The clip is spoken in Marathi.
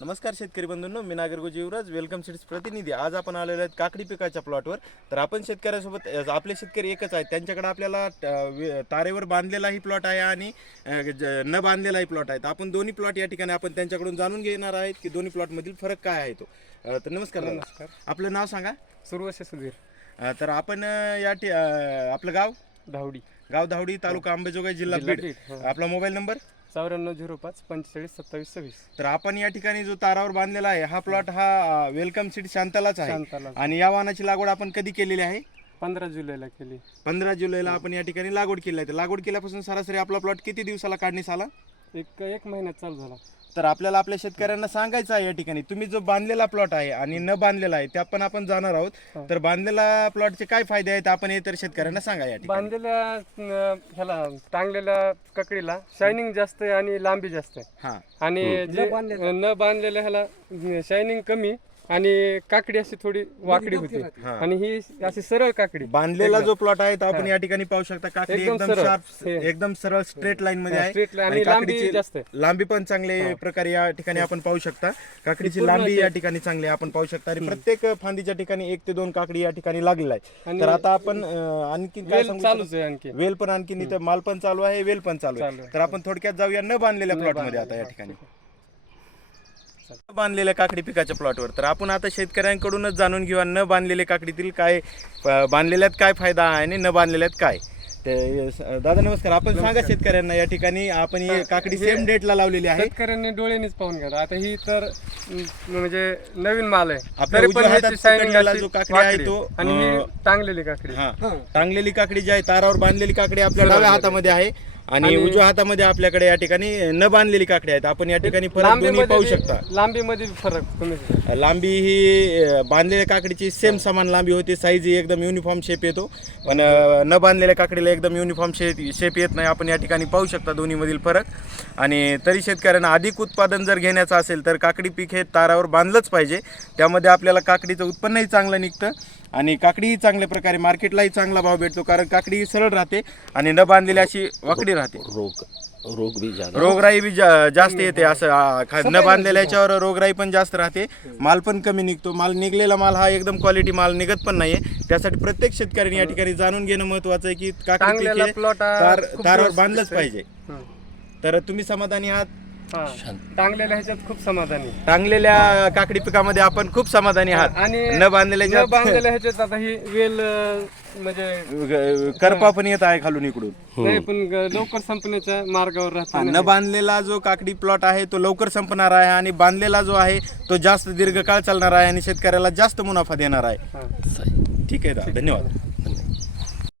नमस्कार शेतकरी बंधूंनो मी नागरगोजी युवराज. वेलकम सीड्स प्रतिनिधी. आज आपण आलेलो आहेत काकडी पिकाच्या प्लॉटवर तर आपण शेतकऱ्यासोबत आपले शेतकरी एकच आहेत. त्यांच्याकडे आपल्याला तारेवर बांधलेलाही प्लॉट आहे आणि न बांधलेलाही प्लॉट आहे. तर आपण दोन्ही प्लॉट या ठिकाणी आपण त्यांच्याकडून जाणून घेणार आहेत की दोन्ही प्लॉटमधील फरक काय आहे तो. तर नमस्कार. नमस्कार. आपलं नाव सांगा. सुरवसे सुधीर. तर आपण या ठि- आपलं गाव? धावडी. गाव धावडी तालुका अंबेजोगाई जिल्हा बीड हो. आपला मोबाईल नंबर? चौऱ्याण्णव झिरो पाच पंचेचाळीस सत्तावीस सव्वीस. तर आपण या ठिकाणी जो तारावर बांधलेला आहे हा प्लॉट हा वेलकम सीड शांतालाच आहे. आणि या वाहनाची लागवड आपण कधी केलेली आहे? पंधरा जुलैला केली. पंधरा जुलैला आपण या ठिकाणी लागवड केली आहे. तर लागवड केल्यापासून सरासरी आपला प्लॉट किती दिवसाला काढणीस आला? एक एक महिन्यात चालू झाला. तर आपल्याला आपल्या शेतकऱ्यांना सांगायचं आहे या ठिकाणी तुम्ही जो बांधलेला प्लॉट आहे आणि न बांधलेला आहे त्या पण आपण जाणार आहोत. हो. तर बांधलेला प्लॉटचे काय फायदे आहेत आपण हे तर शेतकऱ्यांना सांगा या ठिकाणी. बांधलेल्या अं, ह्याला टांगलेल्या ककडीला शायनिंग जास्त आहे आणि लांबी जास्त आहे. हा. आणि जे न बांधलेल्या ह्याला शायनिंग कमी आणि काकडी अशी थोडी वाकडी होती. हा. आणि ही अशी सरळ काकडी. बांधलेला जो प्लॉट आहे तो आपण या ठिकाणी पाहू शकता. काकडी एकदम एकदम सरळ. शार्प हे. एकदम सरळ स्ट्रेट लाईन मध्ये आहे. स्ट्रेट आणि आणि लांबी काकडीची जास्त आहे. लांबी पण चांगले प्रकारे या ठिकाणी आपण पाहू शकता. काकडीची पूर्ण लांबी या ठिकाणी चांगली आहे आपण पाहू शकता. आणि प्रत्येक फांदीच्या ठिकाणी एक ते दोन काकडी या ठिकाणी लागलेला आहे आणि तर आता आपण अं, आणखी काय वेल सांगू चालूच आहे आणखी? वेल पण आणखी इथं माल पण चालू आहे वेल पण चालू चालू आहे. आहे. तर आपण थोडक्यात जाऊया न बांधलेल्या प्लॉटमध्ये आता या ठिकाणी. बांधलेल्या काकडी पिकाच्या प्लॉटवर. तर आपण आता शेतकऱ्यांकडूनच जाणून घेऊया न बांधलेल्या काकडीतील काय बांधलेल्यात काय फायदा आहे आणि न बांधलेल्यात काय? दादा नमस्कार. आपण सांगा शेतकऱ्यांना या ठिकाणी आपण ही काकडी सेम डेटला लावलेली आहे. शेतकऱ्यांनी डोळ्यानेच पाहून घ्या. आता ही तर म्हणजे नवीन माल आहे. आपल्या तरी उजव्या ह्याची हातात shining पकडलेला अशी जो काकडी आहे तो, आणि अं, टांगलेली काकडी. हा. टांगलेली काकडी जी आहे तारावर बांधलेली काकडी आपल्या डाव्या हातामध्ये आहे. आणि उजव्या हातामध्ये आपल्याकडे या ठिकाणी न बांधलेली काकडी आहेत. आपण या ठिकाणी फरक दोन्ही पाहू शकता. लांबीमध्ये फरक लांबी ही बांधलेल्या काकडीची सेम समान लांबी होते. साईज ही एकदम युनिफॉर्म शेप येतो. पण न बांधलेल्या काकडीला एकदम युनिफॉर्म शेप शेप येत नाही. आपण या ठिकाणी पाहू शकता दोन्हीमधील फरक. आणि तरी शेतकऱ्यांना अधिक उत्पादन जर घ्यायचं असेल तर काकडी पीक हे तारावर बांधलंच पाहिजे. त्यामध्ये आपल्याला काकडीचं उत्पन्नही चांगलं निघतं. आणि काकडीही चांगल्या प्रकारे मार्केटलाही चांगला भाव भेटतो कारण काकडी ही सरळ राहते आणि न बांधलेली अशी वाकडी राहते. रोग रोग भी ज्यादा रोगराई बी जा- जास्त येते असं आ, खा- न बांधलेल्या याच्यावर रोगराई पण जास्त राहते. माल पण कमी निघतो. माल निघलेला माल हा एकदम क्वालिटी माल निघत पण नाहीये. त्यासाठी प्रत्येक शेतकऱ्यांनी या ठिकाणी जाणून घेणं महत्वाचं आहे की काकडी पीक टांगलेला हे plot तार खूप तारावर व्यवस्थित बांधलंच. पाहिजे. तर तुम्ही समाधानी आहात? हा. टांगलेल्या ह्याच्यात खूप समाधानी. टांगलेल्या काकडी पिकामध्ये आपण खूप समाधानी आहात. आणि न बांधलेल्या न बांधलेल्या ह्याच्यात आता ही वेल अं, म्हणजे करपा पण येत आहे खालून इकडून. नाही पण ग- लवकर संपण्याच्या मार्गावर राहतो न बांधलेला जो काकडी प्लॉट आहे तो लवकर संपणार आहे आणि बांधलेला जो आहे तो जास्त दीर्घकाळ चालणार आहे आणि शेतकऱ्याला जास्त मुनाफा देणार आहे. हा. ठीक आहे दादा धन्यवाद.